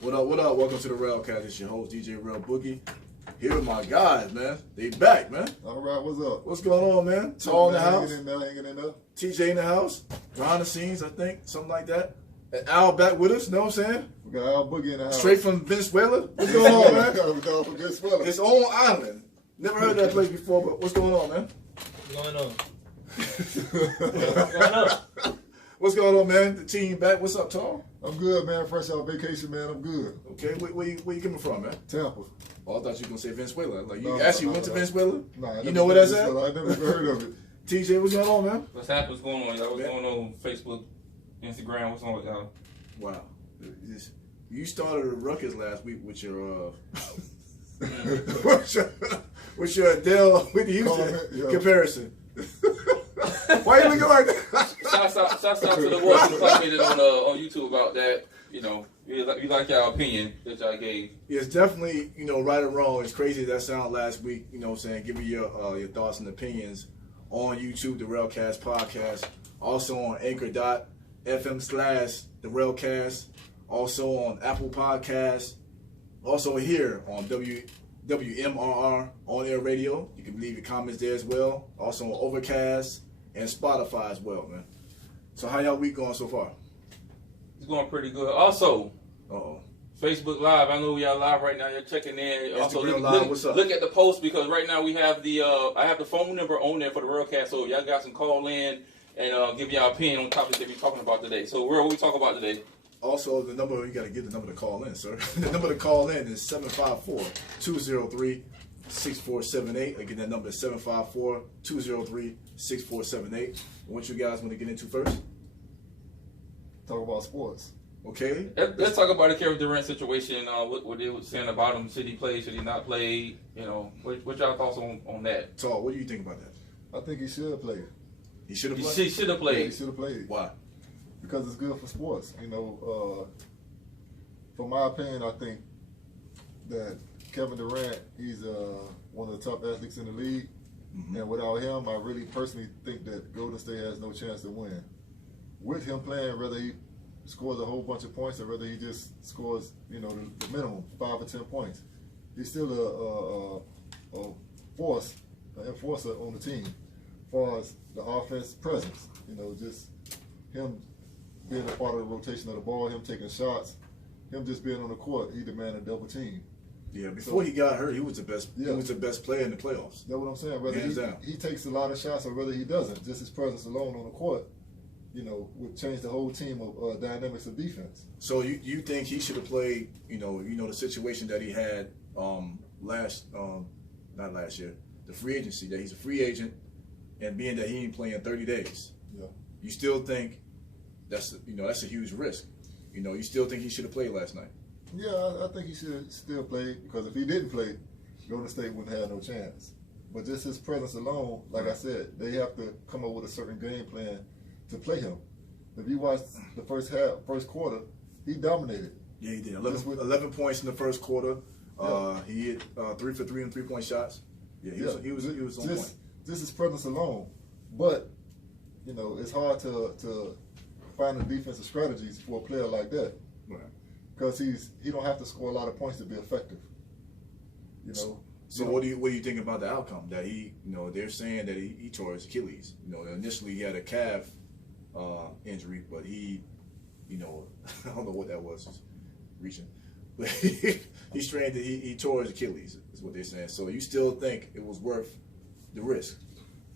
What up, what up? Welcome to the Railcast. It's your host, DJ Rail Boogie. Here with my guys, man. They back, man. All right, what's up? What's going on, man? Tall in the house. Hanging in there. TJ in the house. Behind the scenes, I think. Something like that. And Al back with us, know what I'm saying? We got Al Boogie in the house. Straight from Venezuela. What's going on, man? We got from Venezuela. His own island. Never heard of that place before, but what's going on, man? What's going on? What's going on? What's going on, man? The team back. What's up, Tall? I'm good, man. Fresh out vacation, man. I'm good. Okay, where you coming from, man? Tampa. Oh, I thought you were going to say Venezuela. Like, you No, actually no, went to no. Venezuela? Nah, You know where that's at? I never even heard of it. TJ, what's going on, man? What's going on, y'all? What's going on Facebook, Instagram? What's on with y'all? Wow. You started a ruckus last week with your with your Adele with the Houston comparison. Why you looking like that? Shouts out to the ones who commented on YouTube about that. You know, we like y'all opinion that y'all gave. Yeah, it's definitely, right or wrong. It's crazy that sounded last week, what I'm saying. Give me your thoughts and opinions on YouTube, the Railcast Podcast. Also on anchor.fm/the Railcast. Also on Apple Podcasts. Also here on WMRR on air radio. You can leave your comments there as well. Also on Overcast and Spotify as well, man. So how y'all week going so far? It's going pretty good. Also, Uh-oh. Facebook Live. I know y'all live right now. You're checking in. Also, Instagram Live, what's up? Look at the post because right now we have I have the phone number on there for the Railcast. So y'all got some call in and give y'all opinion on topics that we're talking about today. So what we talking about today? Also, the number, you got to give the number to call in, sir. The number to call in is 754-203-6478. Again, that number is 754-203-6478. What you guys want to get into first? Talk about sports. Okay. Let's talk about the Kevindurant situation. What they were saying about him. Should he play? Should he not play? What y'all thoughts on that? Tall, what do you think about that? I think he should play. He should have played? He should have Yeah, played. he should have played. Why? Because it's good for sports. For my opinion, I think that Kevin Durant, he's one of the top athletes in the league. Mm-hmm. And without him, I really personally think that Golden State has no chance to win. With him playing, whether he scores a whole bunch of points or whether he just scores, the minimum, 5 or 10 points, he's still a enforcer on the team as far as the offense presence. Just him being a part of the rotation of the ball, him taking shots, him just being on the court, he demanded a double team. Yeah, before he got hurt, he was the best. Yeah. He was the best player in the playoffs. That's what I'm saying. Whether Hands down. he takes a lot of shots or whether he doesn't, just his presence alone on the court, would change the whole team of dynamics of defense. So you think he should have played? The situation that he had not last year, the free agency, that he's a free agent, and being that he ain't playing 30 days. Yeah. You still think that's a huge risk? You still think he should have played last night? Yeah, I think he should still play because if he didn't play, Golden State wouldn't have no chance. But just his presence alone, like I said, they have to come up with a certain game plan to play him. If you watch the first quarter, he dominated. Yeah, he did. 11 points in the first quarter. Yeah. He hit 3 for 3 on 3-point shots. Yeah, he was on point. Just his presence alone. But it's hard to find the defensive strategies for a player like that. Right. Because he don't have to score a lot of points to be effective. So what do you think about the outcome? That they're saying that he tore his Achilles. Initially he had a calf injury, but he, I don't know what that was. Just reaching, but he strained it. He tore his Achilles. Is what they're saying. So you still think it was worth the risk?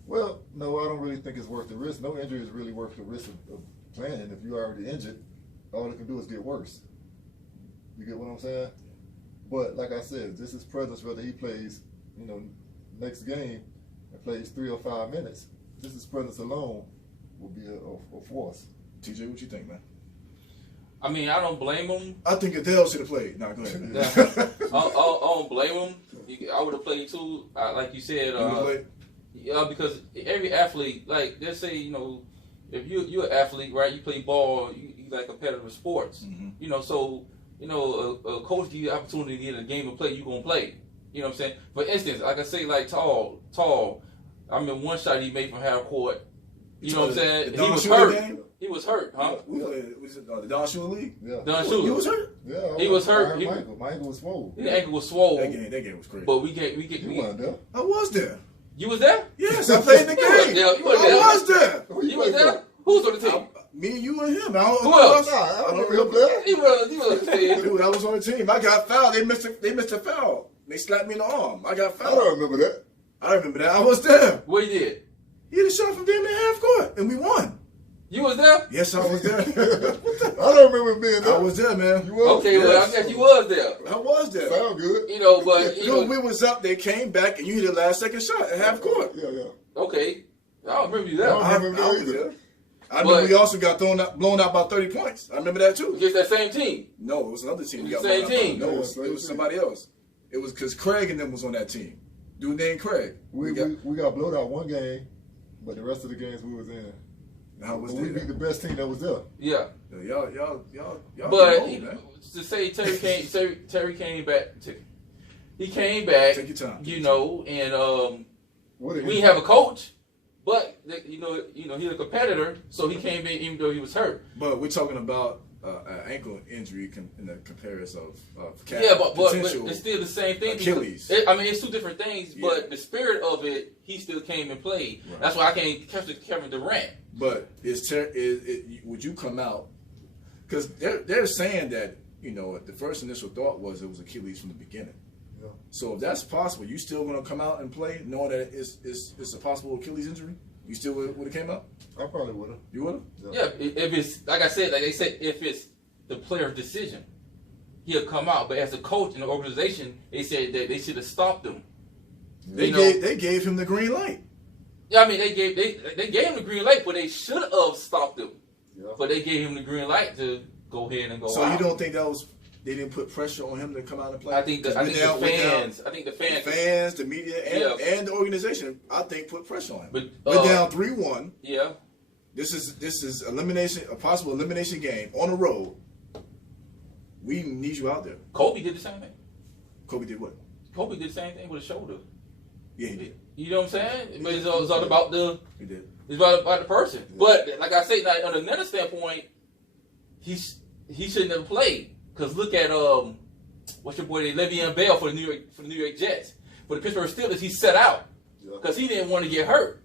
Well, no, I don't really think it's worth the risk. No injury is really worth the risk of playing. If you're already injured, all it can do is get worse. You get what I'm saying? But like I said, just his presence, whether he plays, next game and plays 3 or 5 minutes, just his presence alone will be a force. TJ, what you think, man? I mean, I don't blame him. I think Adele should have played. Nah, go ahead, man. I don't blame him. I would have played too, like you said. Yeah, because every athlete, like let's say, if you're an athlete, right? You play ball, you like competitive sports. Mm-hmm. So a coach give you the opportunity to get a game of play, you're gonna play. You know what I'm saying? For instance, like I say, like Tall. I mean, one shot he made from half court. You know what I'm saying? He was hurt. He was hurt, huh? Was it the Don Shula League? Yeah. Don Shula. He was hurt? Yeah. He was hurt. My ankle was swollen. His ankle was swollen. That game was crazy. But You weren't there. I was there. You was there? Yes, I played the game. You was there. I was there. You was there? Who was on the team? Me and you and him. Who else? I don't remember him playing. He was on the team. Dude, I was on the team. I got fouled. They missed a foul. They slapped me in the arm. I got I fouled. don't remember that. I remember that. I was there. What you did? He hit a shot from damn near half court, and we won. You was there? Yes, I was there. I don't remember being there. I was there, man. You was? Okay, well, I guess you was there. I was there. Sound good. You know, but Dude, we was up. They came back, and you hit the last second shot at half court. Yeah. okay. I don't remember you there. I don't remember that was either. there. I remember we also got blown out by 30 points. I remember that too. Against that same team. No, it was another team. It was the same team. No, it was somebody else. It was because Craig and them was on that team. Dude named Craig. We got blowed out one game, but the rest of the games we was in. We beat the best team that was there. Yeah. Y'all. But old, man. to say Terry came back. He came back. Take your time. You know, and What we didn't have a coach, but you know, he's a competitor, so he came in even though he was hurt. But we're talking about an ankle injury in the comparison of calf. Yeah, but potential it's still the same thing. Achilles. It's two different things, Yeah. but the spirit of it, he still came and played. Right. That's why I can't catch Kevin Durant. But would you come out? Because they're saying that the first initial thought was it was Achilles from the beginning. Yeah. So if that's possible, you still going to come out and play knowing that it's a possible Achilles injury? You still would have came out? I probably would have. You would have? Yeah, if it's like they said, if it's the player's decision, he'll come out. But as a coach in the organization, they said that they should have stopped him. They gave him the green light. Yeah, I mean they gave him the green light, but they should have stopped him. Yeah. But they gave him the green light to go ahead and go. So out. you don't think they didn't put pressure on him to come out and play? I think the fans, the media, and the organization, I think, put pressure on him. But we're down 3-1. Yeah. This is elimination, a possible elimination game on the road. We need you out there. Kobe did the same thing. Kobe did what? Kobe did the same thing with a shoulder. Yeah, he did. You know what I'm saying? But it's all about He did. It's about the person. Yeah. But like I say, on another standpoint, he shouldn't have played. Cause look at what's your boy Le'Veon Bell for the New York Jets. For the Pittsburgh Steelers, he set out because he didn't want to get hurt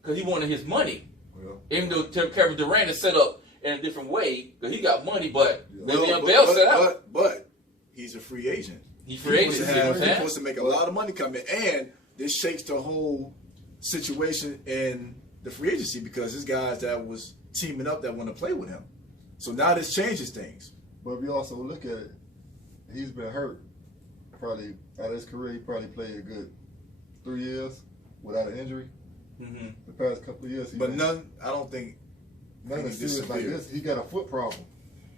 because he wanted his money. Yeah. Even though Kevin Durant is set up in a different way because he got money, but Le'Veon Bell set out. But he's a free agent. He's free agent. He wants to make a lot of money coming, and this shakes the whole situation in the free agency because there's guys that was teaming up that want to play with him. So now this changes things. But if you also look at it, he's been hurt. Probably out of his career, he probably played a good 3 years without an injury. Mm-hmm. The past couple of years, I don't think none is serious like this. He got a foot problem.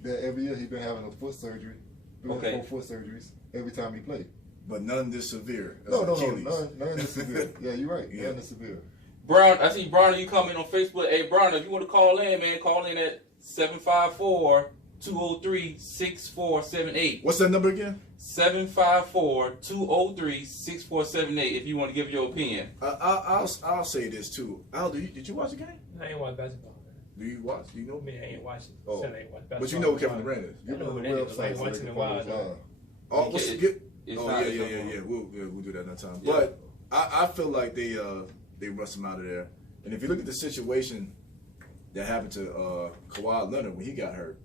That every year he's been having a foot surgery, 3 or 4 foot surgeries every time he played. But none this severe. No, none this severe. Yeah, you're right. Yeah. None this severe. Brown, I see Brown, you comment on Facebook. Hey, Brown, if you want to call in, man, call in at 754-203-6478. What's that number again? 754-203-6478 if you want to give your opinion. I'll say this too. Al, did you watch the game? I ain't watch basketball, man. Do you watch? Do you know? I mean, I ain't watching. Oh. I ain't watch basketball. But you know who Kevin Durant is. I know who that is. I ain't watching in a while. Though. Oh, It's yeah. We'll do that another time. Yeah. But I feel like they rushed him out of there. And if you look at the situation that happened to Kawhi Leonard when he got hurt,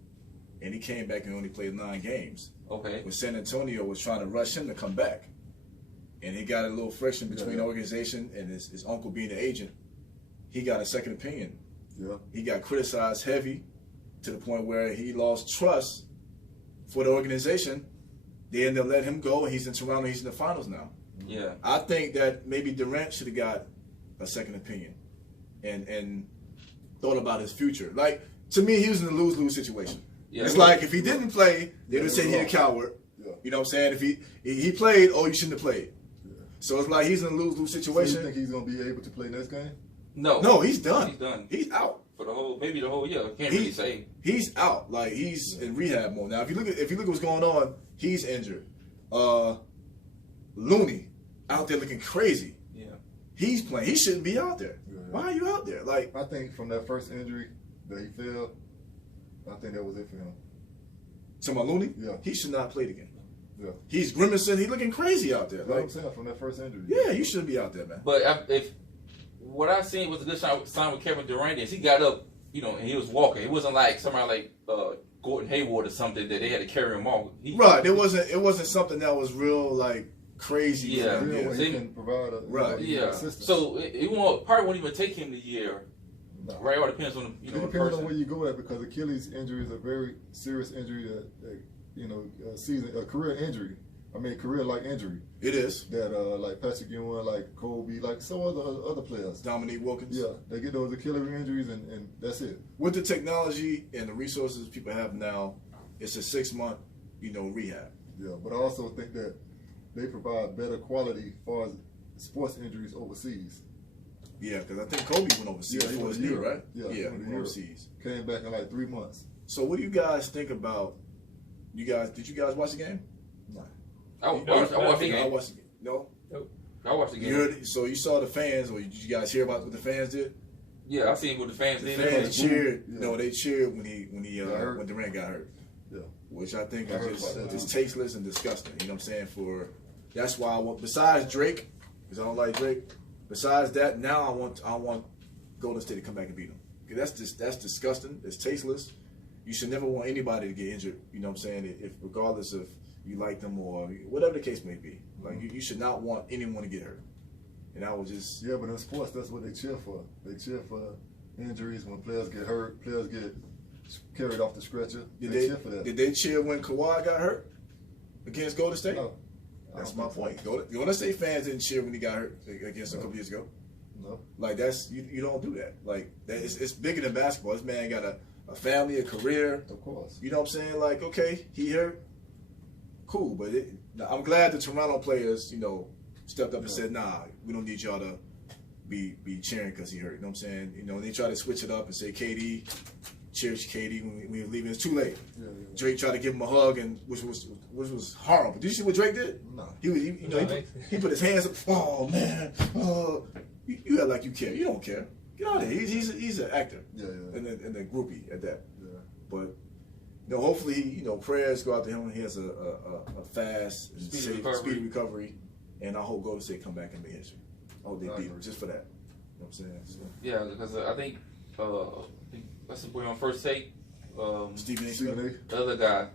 and he came back and only played 9 games. Okay. When San Antonio was trying to rush him to come back, and he got a little friction between the organization and his uncle being the agent, he got a second opinion. Yeah. He got criticized heavy to the point where he lost trust for the organization. They ended up letting him go, and he's in Toronto. He's in the finals now. Yeah. I think that maybe Durant should have got a second opinion and thought about his future. Like, to me, he was in a lose-lose situation. Yeah. It's like if he didn't play, they would say he's a coward. Yeah. You know what I'm saying? If he played, oh, you shouldn't have played. Yeah. So it's like he's in a lose-lose So situation. you think he's going to be able to play next game? No, he's done. He's done He's out. for the whole year. I can't really say. He's out. Like he's in rehab mode now. If you look at what's going on, he's injured. Looney out there looking crazy. Yeah. He's playing. He shouldn't be out there. Yeah. Why are you out there? Like, I think from that first injury, that he failed, I think that was it for him. So my Looney, Yeah, he should not play again. Yeah, he's grimacing. He's looking crazy out there. that's what I'm saying from that first injury. Yeah, you shouldn't be out there, man. But if what I seen was a good sign with Kevin Durant is he got up, and he was walking. It wasn't like somebody like Gordon Hayward or something that they had to carry him off. Right. It wasn't something that was real like crazy. Yeah. Where he can provide assistance. So it probably won't even take him the year. No. Right. It all depends on it depends on where you go at, because Achilles injury is a very serious injury that career injury. I mean, career-like injury. It is. That like Patrick Ewing, like Kobe, like so other players. Dominique Wilkins. Yeah, they get those Achilles injuries and that's it. With the technology and the resources people have now, it's a 6-month, rehab. Yeah, but I also think that they provide better quality as far as sports injuries overseas. Yeah, because I think Kobe went overseas for his knee, right? Yeah, he went overseas. Came back in like 3 months. So what do you guys think about? Did you guys watch the game? No. I watched the game. I watched the game. No? I watched the game. You heard, so you saw the fans, or did you guys hear about what the fans did? Yeah, I seen what the fans did. The fans cheered. Yeah. No, they cheered when Durant got hurt. Yeah. Which I think is just tasteless and disgusting. You know what I'm saying? That's why I want, besides Drake, because I don't like Drake. Besides that, now I want Golden State to come back and beat them. That's disgusting. It's tasteless. You should never want anybody to get injured. You know what I'm saying? If regardless of you like them or whatever the case may be, like you should not want anyone to get hurt. And I was just but in sports, that's what they cheer for. They cheer for injuries when players get hurt, players get carried off the stretcher. They cheer for that. Did they cheer when Kawhi got hurt against Golden State? No. That's my point. Golden State fans didn't cheer when he got hurt against a couple years ago. No. Like you don't do that. Like that it's bigger than basketball. This man got a family, a career. Of course. You know what I'm saying? Like, okay, he hurt. Cool, but I'm glad the Toronto players, stepped up and said, nah, we don't need y'all to be cheering because he hurt. You know what I'm saying? And they try to switch it up and say KD, cheers KD when we were leaving. It's too late. Yeah. Drake tried to give him a hug, and which was horrible. Did you see what Drake did? No. He put his hands up. Oh man, you act like you care. You don't care. Get out of here. He's an actor. Yeah. And a groupie at that. Yeah. But hopefully prayers go out to him, and he has a fast and speedy recovery. And I hope Golden State come back and make history. I hope they beat him just for that. You know what I'm saying? So. Yeah, because I think that's the boy on First Take. Stephen A. The other guy,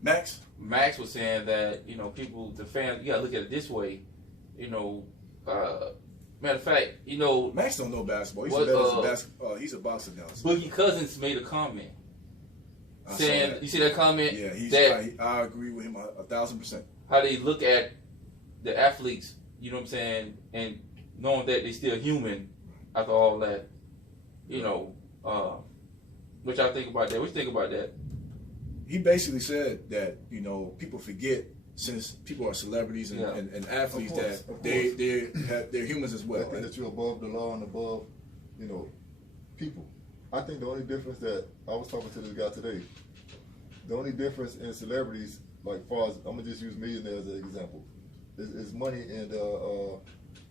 Max was saying that the fans, you gotta look at it this way. Matter of fact, Max don't know basketball. He's a boxer now. So. Boogie Cousins made a comment saying, you see that comment? Yeah, I agree with him 1,000%. How they look at the athletes, you know what I'm saying, and knowing that they still human after all that, which I think about that. What you think about that? He basically said that people forget, since people are celebrities and athletes, that they're humans as well. I think that you're above the law and above people. I think the only difference that I was talking to this guy today, the only difference in celebrities, like far as I'm gonna just use millionaires as an example, is money and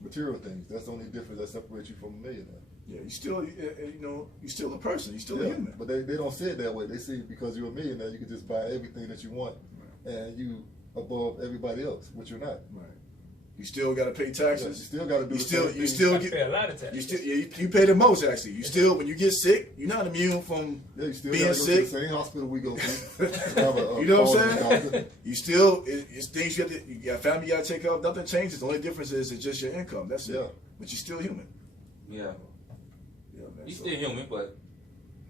material things. That's the only difference that separates you from a millionaire. Yeah, you still you're still a person. You're still a human. But they don't see it that way. They see because you're a millionaire, you can just buy everything that you want, and you above everybody else, which you're not. Right. You still got to pay taxes. Yeah, you still got to do. You still pay a lot of taxes. You pay the most actually. You still, when you get sick, you're not immune from you still being go sick. To the same hospital we go to. You know what I'm saying? You still, it's things you got family you got to take care of. Nothing changes. The only difference is it's just your income. That's it. Yeah. But you're still human. Yeah. Yeah, man. You're still human, but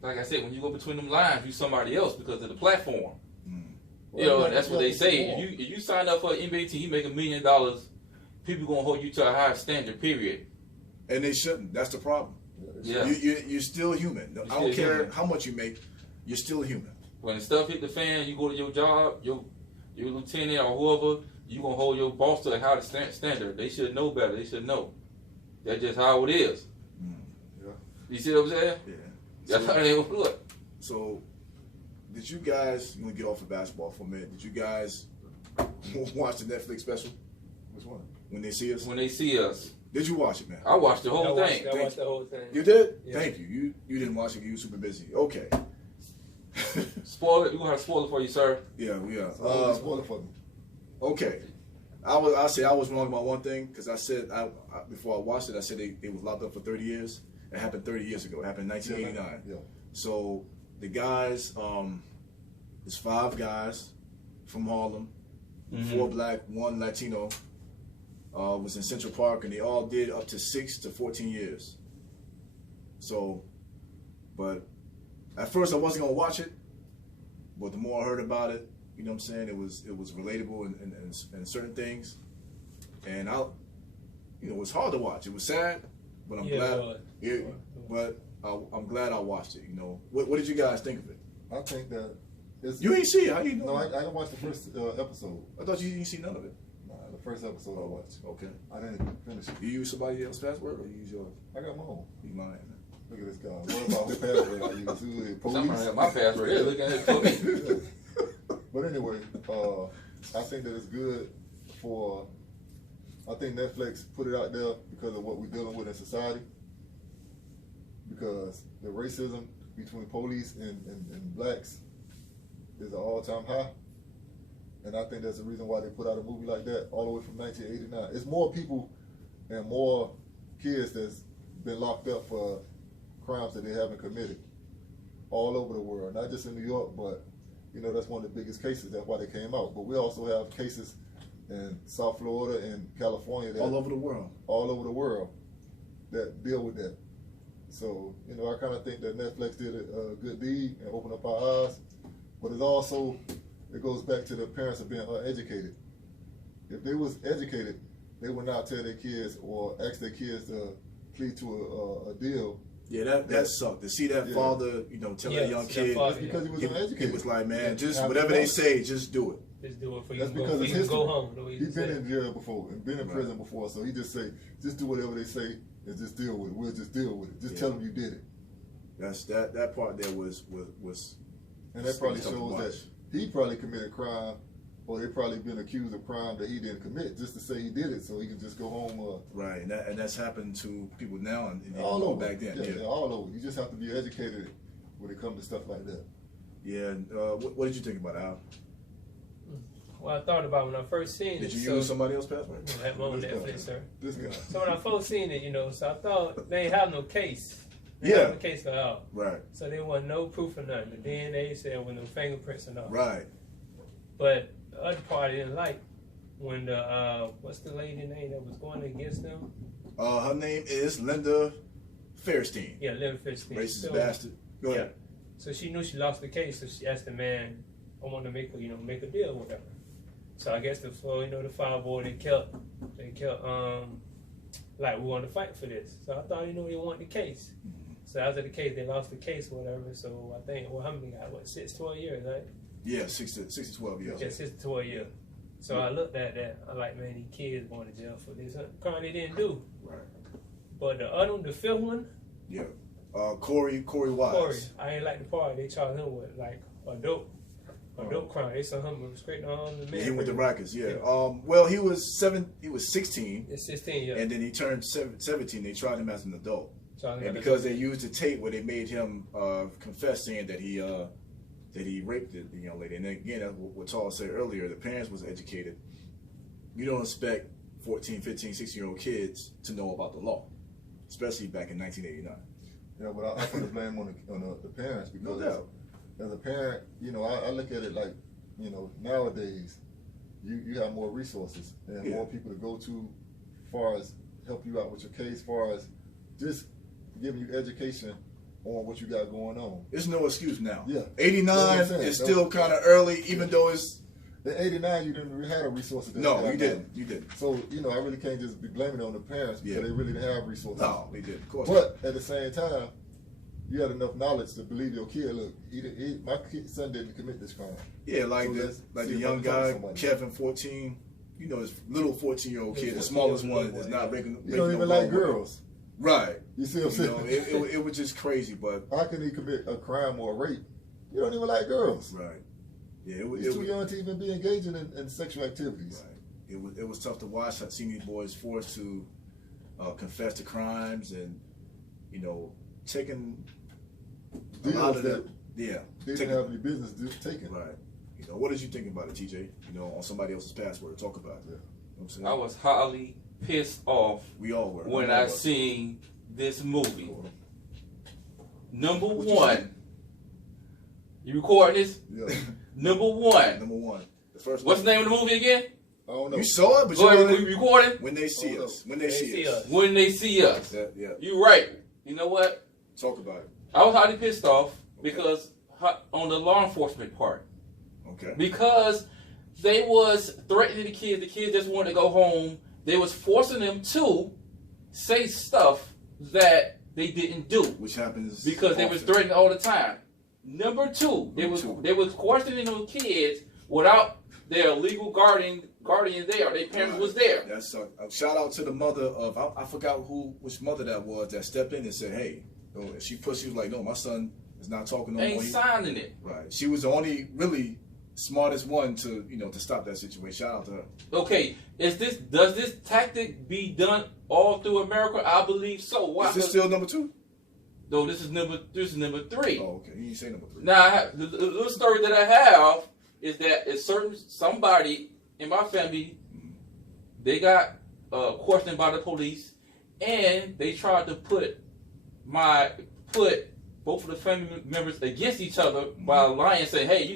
like I said, when you go between them lines, you're somebody else because of the platform. That's what they say. If you sign up for an NBA team, you make $1 million. People gonna hold you to a higher standard. Period. And they shouldn't. That's the problem. Yeah. You're still human. I don't care how much you make. You're still human. When stuff hit the fan, you go to your job, your lieutenant or whoever, you gonna hold your boss to a higher standard. They should know better. They should know. That's just how it is. Yeah. You see what I'm saying? Yeah. That's how they look. So, did you guys? I'm gonna get off of basketball for a minute. Did you guys watch the Netflix special? Which one? When They See Us. When They See Us. Did you watch it, man? I watched the whole thing. I watched the whole thing. You did? Yeah. Thank you. You didn't watch it. You were super busy. Okay. Spoil it. We're gonna have to spoil it for you, sir. Yeah, we are. So spoil it for me. Okay. I say I was wrong about one thing because I said before I watched it, I said they was locked up for 30 years. It happened 30 years ago. It happened in 1989. Yeah. So the guys, there's 5 guys from Harlem, 4 black, 1 Latino. Was in Central Park, and they all did up to 6 to 14 years. So, but at first I wasn't gonna watch it, but the more I heard about it, you know what I'm saying, it was relatable in certain things, and it was hard to watch. It was sad, but I'm glad. But I'm glad I watched it. You know, what did you guys think of it? I think that you ain't see it. How do you know? No, I didn't watch the first episode. I thought you didn't see none of it. The first episode I watched. Okay. I didn't finish it. You use somebody else's password or you use yours? I got my own. You lying, man. Look at this guy. What about whose password I use? Police? Somebody have my password. They're looking at it for me. But anyway, I think that it's good for. I think Netflix put it out there because of what we're dealing with in society. Because the racism between police and blacks is an all-time high. And I think that's the reason why they put out a movie like that all the way from 1989. It's more people and more kids that's been locked up for crimes that they haven't committed all over the world, not just in New York, but that's one of the biggest cases. That's why they came out. But we also have cases in South Florida and California that all over the world that deal with that. So I kind of think that Netflix did a good deed and opened up our eyes, but it goes back to the parents of being uneducated. If they was educated, they would not tell their kids or ask their kids to plead to a deal. Yeah, that sucked. To see that father, tell that young kid, because he was uneducated. He was like, man, just whatever they say, just do it. Just do it for you. That's because of history. Go home. He's been in jail before and been in prison before, so he just say, just do whatever they say and just deal with it. We'll just deal with it. Just tell them you did it. That's that part there was. And that probably shows that he probably committed crime, or they probably been accused of crime that he didn't commit, just to say he did it, so he can just go home. Right, and that's happened to people now and all over back then. Yeah, all over. You just have to be educated when it comes to stuff like that. Yeah. What did you think about it, Al? Well, I thought about when I first seen it. Did you use somebody else's password? I have my own Netflix, sir. This guy. So when I first seen it, so I thought they ain't have no case. They Yeah. have no case at all. Right. So there wasn't no proof of nothing. The DNA said with no fingerprints and all. Right. But the other part I didn't like when the what's the lady name that was going against them? Her name is Linda Fairstein. Yeah, Linda Fairstein. Racist bastard. Go ahead. So she knew she lost the case, so she asked the man, "I want to make a deal, or whatever." So I guess the 5 boy they kept like, we want to fight for this. So I thought they wanted the case. So after the case, they lost the case or whatever. So I think how many got 6 to 12 years, right? Yeah, 6 to 12 years. Yeah, 6 to 12 years. So I looked at that. I like, man, these kids going to jail for this crime they didn't do. Right. But the other one, the 5th one. Yeah. Corey Wise. Corey, I ain't like the part they charged him with like a dope crime. They sent him straight on the man. Yeah, he went to Rikers. Yeah. Well, he was 16. It's 16, yeah. And then he turned 17. They tried him as an adult. And because they used the tape where they made him confess, saying that he raped the young lady. And then again, that's what Tal said earlier. The parents was educated. You don't expect 14, 15, 16-year-old kids to know about the law, especially back in 1989. Yeah, but I put the blame on the parents because as a parent, I look at it like, nowadays you have more resources and more people to go to as far as help you out with your case, as far as just giving you education on what you got going on. There's no excuse now. Yeah. 89 is still kind of early, even though it's... In 89, you didn't really have the resources. No, you didn't. You didn't. So, I really can't just be blaming it on the parents because they really didn't have resources. No, they did. Of course. But at the same time, you had enough knowledge to believe your kid. Look, my son didn't commit this crime. Yeah, like the young guy, Kevin, 14. This little 14-year-old kid, the smallest one, is not making. You don't even like girls. Right. You see what I'm saying? It was just crazy, but how can he commit a crime or a rape? You don't even like girls. Right. Yeah, He's too young to even be engaging in sexual activities. it was tough to watch. I've seen these boys forced to confess to crimes and, you know, taking a lot of that. Yeah, they didn't have any business taking. Right. You know, what did you think about it, TJ? You know, on somebody else's password. Talk about it. Yeah. You know what I'm saying? I was highly pissed off. We all were. When I seen this movie. Number one. You recording this? Yeah. Number one. Number one. The first. What's the name of the movie again? I don't know. You saw it, but Go you ahead, we recording? When They See Us. When They See Us. When They See Us. Yeah. You right. You know what? Talk about it. I was highly pissed off because on the law enforcement part. Okay. Because they was threatening the kids just wanted to go home. They was forcing them to say stuff that they didn't do. Which happens because often. they was threatening all the time. Number two, they was questioning those kids without their legal guardian there. Their parents was there. That's a shout out to the mother of I forgot which mother that was that stepped in and said, hey, she pushed. She was like, no, my son is not talking no more. Ain't signing it. Right. She was the only really smartest one to to stop that situation. Shout out to her. Okay, does this tactic be done all through America? I believe so. Why? Is this still number 2? No, this is number 3. Oh, okay. You didn't say number 3. Now, the little story that I have is that somebody in my family, they got questioned by the police, and they tried to put both of the family members against each other by lying, saying, "Hey,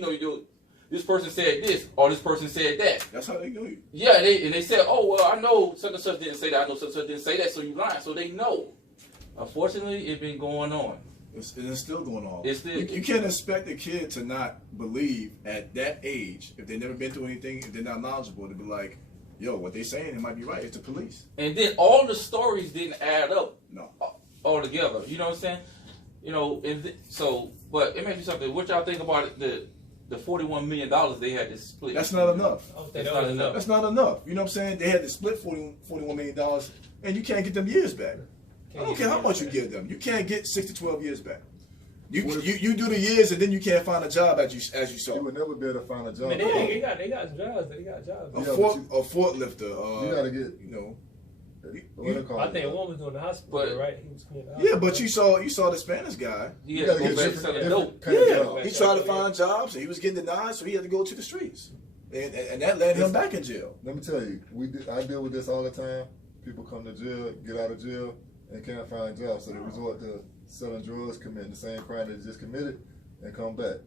this person said this, or this person said that." That's how they know you. Yeah, and they said, "Oh, well, I know such and such didn't say that. I know such and such didn't say that, so you lying." So they know. Unfortunately, it's been going on. It's still going on. You can't expect a kid to not believe at that age, if they've never been through anything, if they're not knowledgeable, to be like, yo, what they saying, it might be right. It's the police. And then all the stories didn't add up. No. All together. You know what I'm saying? But it makes me something. What y'all think about it, the $41 million they had to split? That's not enough. That's not enough. That's not enough. You know what I'm saying? They had to split $41 million, and you can't get them years back. I don't care how much you give them. You can't get 6 to 12 years back. You do the years, and then you can't find a job as you saw. You would never be able to find a job. I mean, they got jobs. They got jobs. A forklifter. You gotta get. I think one was doing the hospital, right? He was cleaning the hospital. Yeah, but you saw the Spanish guy. You gotta get different. Yeah, he tried to find jobs, and he was getting denied, so he had to go to the streets, and that led him back in jail. Let me tell you, I deal with this all the time. People come to jail, get out of jail, and can't find jobs, so they resort to selling drugs, committing the same crime they just committed, and come back.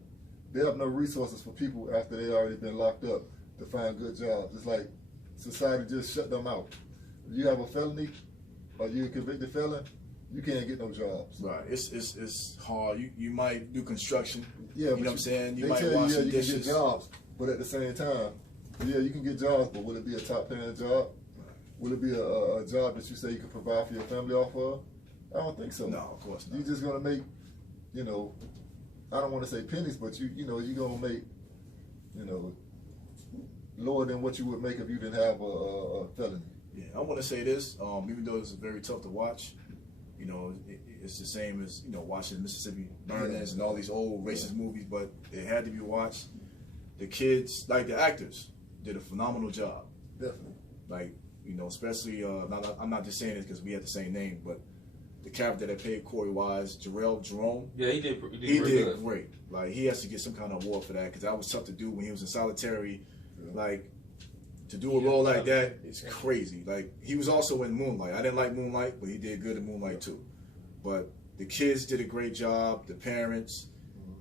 They have no resources for people after they already been locked up to find good jobs. It's like society just shut them out. If you have a felony or you a convicted felon, you can't get no jobs. Right. It's hard. You might do construction. Yeah, you know what I'm saying? You they might tell wash you, some you dishes. can get jobs, but at the same time, yeah, you can get jobs, but will it be a top paying job? Will it be a job that you say you can provide for your family off of? I don't think so. No, of course not. You're just gonna make, I don't want to say pennies, but you're gonna make, lower than what you would make if you didn't have a felony. Yeah, I want to say this. Even though it's very tough to watch, it's the same as watching Mississippi Burnings and all these old racist movies, but it had to be watched. The kids, like the actors, did a phenomenal job. Definitely. Like especially I'm not just saying this because we had the same name, but the character that played Corey Wise, Jerome. Yeah, he did great. Like he has to get some kind of award for that because that was tough to do when he was in solitary. Yeah. Like to do a role like that is crazy. Like he was also in Moonlight. I didn't like Moonlight, but he did good in Moonlight too. But the kids did a great job. The parents.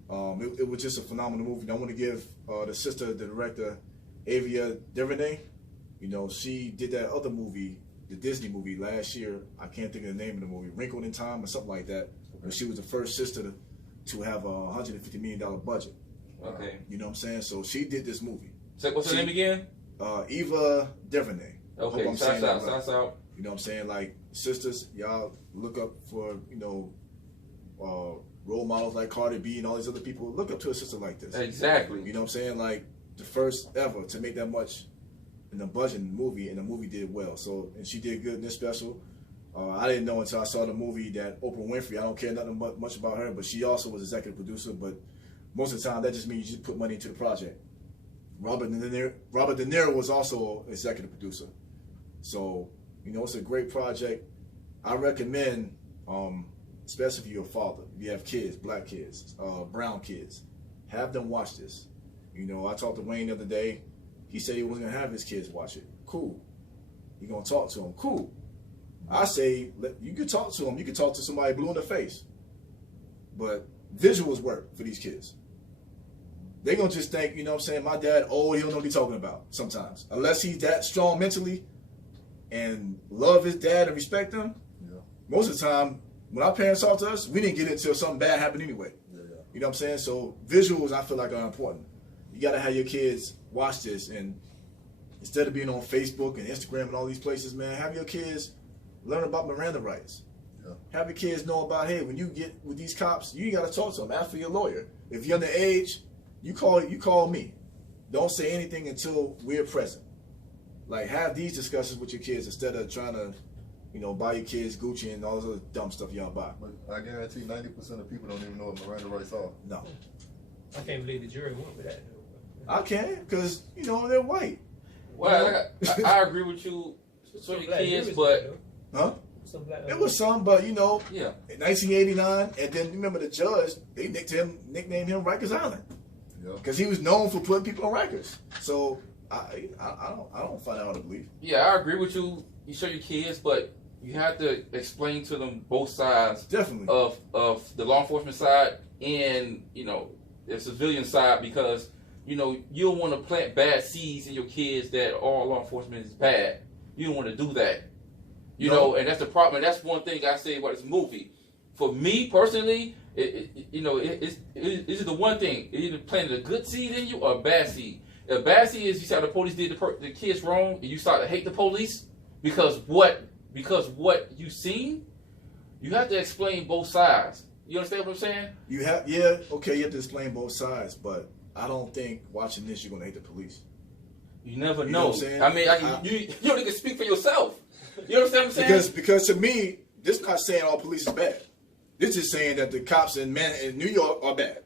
It was just a phenomenal movie. And I want to give the sister, the director, Avia DuVernay. She did that other movie, the Disney movie last year. I can't think of the name of the movie, Wrinkled in Time or something like that. Where she was the first sister to have a $150 million budget. Okay. You know what I'm saying? So she did this movie. So what's her name again? Eva DuVernay. Okay, sounds out. You know what I'm saying? Like, sisters, y'all look up for, role models like Cardi B and all these other people. Look up to a sister like this. Exactly. You know what I'm saying? Like, the first ever to make that much in a budget movie, and the movie did well. So, and she did good in this special. I didn't know until I saw the movie that Oprah Winfrey, I don't care nothing much about her, but she also was executive producer. But most of the time, that just means you just put money into the project. Robert De Niro was also executive producer. So, it's a great project. I recommend, especially if you're a father, if you have kids, black kids, brown kids, have them watch this. I talked to Wayne the other day. He said he wasn't going to have his kids watch it. Cool. You're going to talk to them. Cool. I say, you can talk to them. You can talk to somebody blue in the face. But visuals work for these kids. They're going to just think, my dad, he don't know what he's talking about sometimes. Unless he's that strong mentally and love his dad and respect him. Yeah. Most of the time, when our parents talk to us, we didn't get it until something bad happened anyway. Yeah. You know what I'm saying? So visuals, I feel like, are important. You got to have your kids watch this. And instead of being on Facebook and Instagram and all these places, man, have your kids learn about Miranda rights. Yeah. Have your kids know about, hey, when you get with these cops, you got to talk to them. Ask for your lawyer. If you're underage, you call me. Don't say anything until we're present. Like, have these discussions with your kids instead of trying to, buy your kids Gucci and all this other dumb stuff y'all buy. But I guarantee 90% of people don't even know what Miranda rights are. No. I can't believe the jury went with that. I can, because, they're white. Well, I agree with you. So your kids, but... Huh? It was some, but, in 1989, and then remember the judge, they nicknamed him Rikers Island. Because he was known for putting people on Rikers. So I don't find that hard to believe. Yeah, I agree with you. You show your kids, but you have to explain to them both sides. Definitely. Of the law enforcement side and the civilian side, because you don't want to plant bad seeds in your kids that all law enforcement is bad. You don't want to do that. And that's the problem. And that's one thing I say about this movie. For me personally, it's the one thing. It either planted a good seed in you or a bad seed. A bad seed is you see how the police did the kids wrong, and you start to hate the police because what you seen. You have to explain both sides. You understand what I'm saying? You have to explain both sides, but I don't think watching this you're gonna hate the police. You never know. You know what I'm saying? I mean, you don't even speak for yourself. You understand what I'm saying? Because to me, this is not saying all police is bad. This is saying that the cops in New York are bad.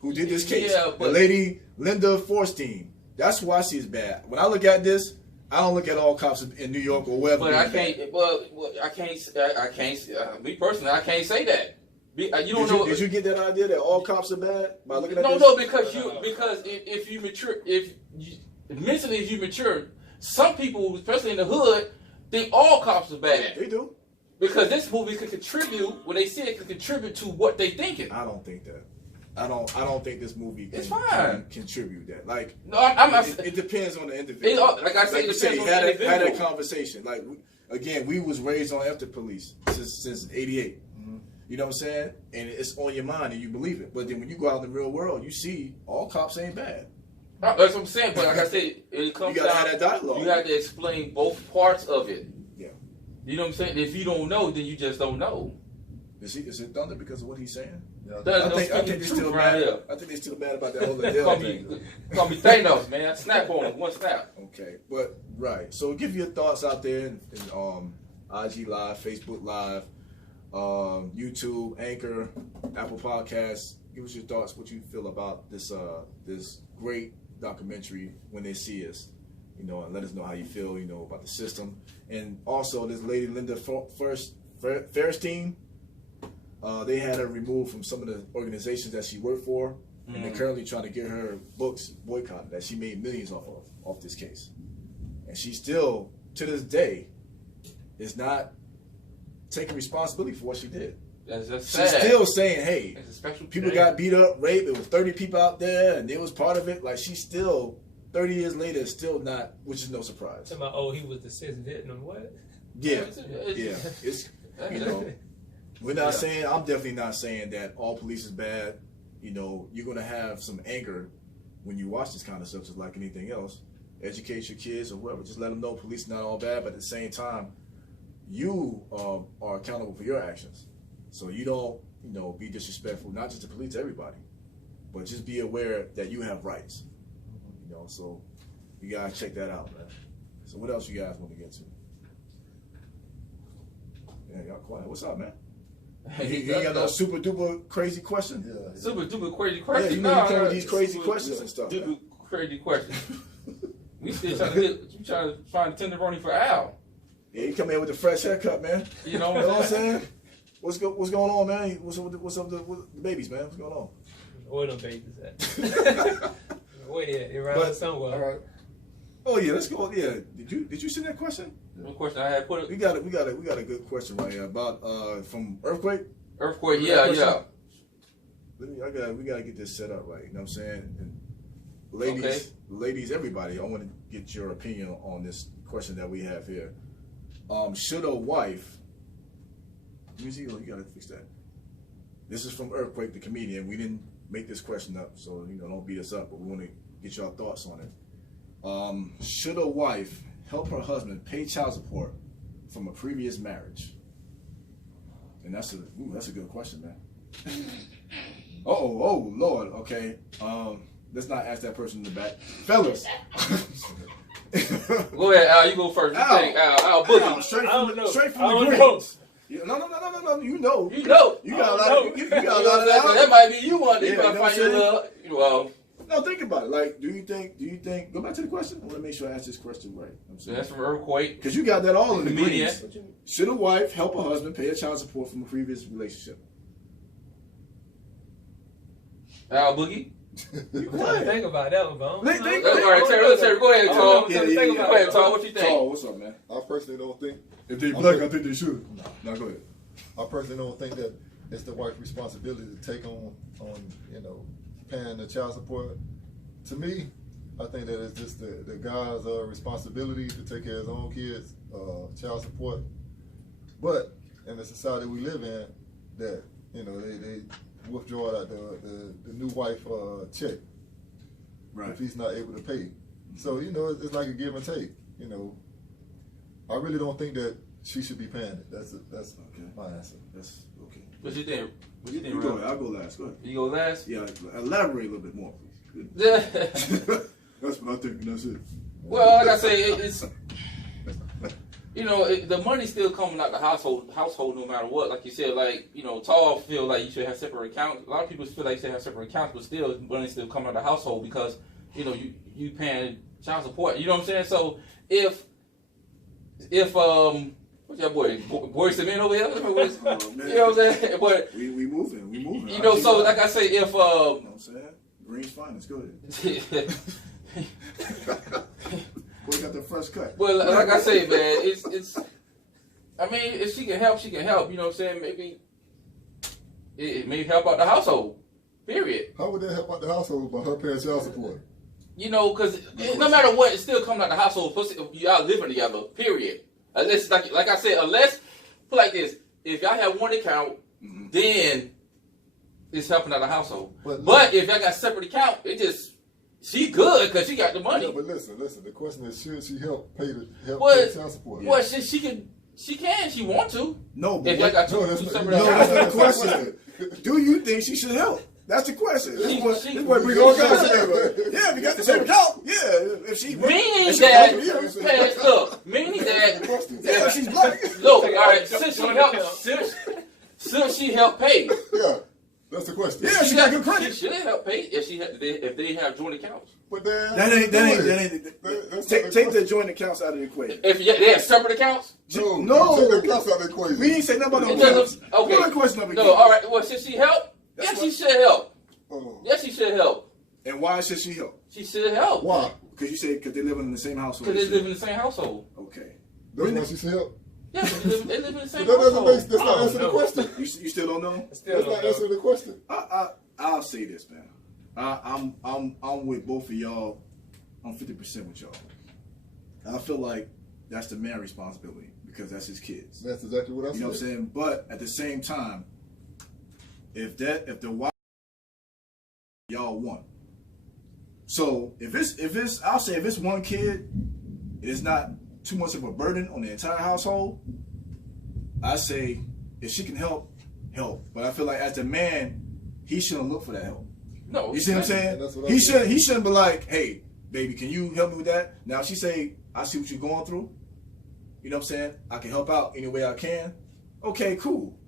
Who did this case? Yeah, the lady Linda Forstein. That's why she's bad. When I look at this, I don't look at all cops in New york or wherever. But I can't. Well, I can't. Me personally, I can't say that. You don't know. Did you get that idea that all cops are bad by looking at this? No, because if you mature, mentally if you mature, some people, especially in the hood, think all cops are bad. They do. Because this movie could contribute, when they see it, could contribute to what they thinking. I don't think that. I don't think this movie can contribute that. Like, no, I'm not. It depends on the individual. Like I said, it depends on the individual. Had a conversation. Like, again, we was raised on after police since '88. Mm-hmm. You know what I'm saying? And it's on your mind and you believe it. But then when you go out in the real world, you see all cops ain't bad. That's what I'm saying. But like I said, it comes down. You gotta have that dialogue. You have to explain both parts of it. Yeah. You know what I'm saying? If you don't know, then you just don't know. Is it thunder because of what he's saying? Yeah, I think they're still mad. I think they're still mad about that whole Adele thing. Call me Thanos, man. Snap on him. One snap. Okay, but right. So give your thoughts out there in IG Live, Facebook Live, YouTube, Anchor, Apple Podcasts. Give us your thoughts. What you feel about this great documentary, When They See Us. And let us know how you feel. About the system, and also this lady Linda Fairstein. They had her removed from some of the organizations that she worked for, and they're currently trying to get her books boycotted that she made millions off this case. And she still, to this day, is not taking responsibility for what she did. She's still saying, hey, people got beat up, raped, it was 30 people out there, and it was part of it. Like, she's still, 30 years later, is still not, which is no surprise. He was the sis didn't know what? Yeah. It's, we're not saying, I'm definitely not saying that all police is bad. You're going to have some anger when you watch this kind of stuff, just like anything else. Educate your kids or whoever. Just let them know police is not all bad, but at the same time, you are accountable for your actions. So you don't, be disrespectful, not just to police, to everybody. But just be aware that you have rights. So you got to check that out, man. So what else you guys want to get to? Yeah, y'all quiet. What's up, man? You got no super duper crazy question? Yeah. Super duper crazy question? Yeah, you come with these crazy questions and stuff. crazy question. We still trying to find a tenderoni for Al. Yeah, you come in with the fresh haircut, man. You know what I'm what I'm saying? What's going on, man? What's up with the babies, man? What's going on? Where them babies at? Where they at? They around somewhere. All right. Oh yeah, let's go. Yeah, did you see that question? One question I had put it. We got a good question right here about from Earthquake. Earthquake, yeah. We gotta get this set up right. You know what I'm saying? And ladies, everybody, I want to get your opinion on this question that we have here. Should a wife? Let me see. Oh, you gotta fix that. This is from Earthquake, the comedian. We didn't make this question up, so don't beat us up. But we want to get your thoughts on it. Should a wife help her husband pay child support from a previous marriage? And that's a good question, man. Oh Lord. Okay. Let's not ask that person in the back, fellas. Go ahead, Al. You go first. Al Boogie. Straight from the greens. No. You know. You got a lot. You got a lot of that. That might be you one. You gotta find your little. No, think about it. Like, do you think? Go back to the question. I want to make sure I ask this question right. That's from Earthquake. Because you got that all in the greens. Should a wife help a husband pay a child support from a previous relationship? Al Boogie. Think about that one, bro. All right, Terry, go ahead and talk. Go ahead and talk. What you think? Talk, what's up, man? I personally don't think. If they black, I think they should. No, go ahead. I personally don't think that it's the wife's responsibility to take on paying the child support. To me, I think that it's just the guy's responsibility to take care of his own kids' child support. But in the society we live in, that they withdraw the new wife check, right, if he's not able to pay. So it's like a give and take. I really don't think that she should be paying it. That's okay. My answer. That's okay. What you think? You go ahead. I'll go last. Go ahead. You go last? Yeah. Elaborate a little bit more, please. That's what I think. That's it. Well, like I say, it's the money's still coming out the household no matter what. Like you said, Tall feel like you should have separate accounts. A lot of people feel like you should have separate accounts, but still, money still coming out the household because you paying child support. You know what I'm saying? So if what's your boy Cement over here? You know what I'm saying? But we moving. So like I say, if you know what I'm saying, Green's finest, go ahead. Boy got the fresh cut. Well, like I say, man, it's. I mean, if she can help, she can help. You know what I'm saying? Maybe it may help out the household. Period. How would that help out the household by her paying child support? Because no matter what, it's still coming out the household. Plus, y'all living together. Period. Unless, like I said, put like this: if y'all have one account, then it's helping out the household. But if y'all got separate account, she good because she got the money. Yeah, but listen. The question is, should she help pay child support? Well, she can. She want to. No, but if y'all got two separate accounts. That's not the question. Do you think she should help? That's the question. This boy bring all kinds of together. Yeah, if you got the same account. Yeah, if she meaning that yeah, she's black. Look, all right, since she helped pay. Yeah. That's the question. Yeah, she got good credit. She should help pay if they have joint accounts. But that ain't. Take the joint accounts out of the equation. If they have separate accounts. No. Take the accounts out of the equation. We ain't say nothing about no accounts. Okay. One question of no, all right. Well, should she help? Yes, she should help. Yes, she should help. And why should she help? She should help. Why? Because you said they live in the same household. Because they live in the same household. Okay. That's why she should help. Yeah, they live in the same household. That's not answering the question. You still don't know? That's not answering the question. I'll say this, man. I'm with both of y'all. I'm 50% with y'all. I feel like that's the man's responsibility because that's his kids. That's exactly what I said. You know what I'm saying? But at the same time, if the wife y'all want. So if it's one kid, it's not too much of a burden on the entire household. I say if she can help. But I feel like as a man, he shouldn't look for that help. No, you see what I'm saying? He shouldn't be like, hey, baby, can you help me with that? Now if she say, I see what you're going through. You know what I'm saying? I can help out any way I can. Okay, cool.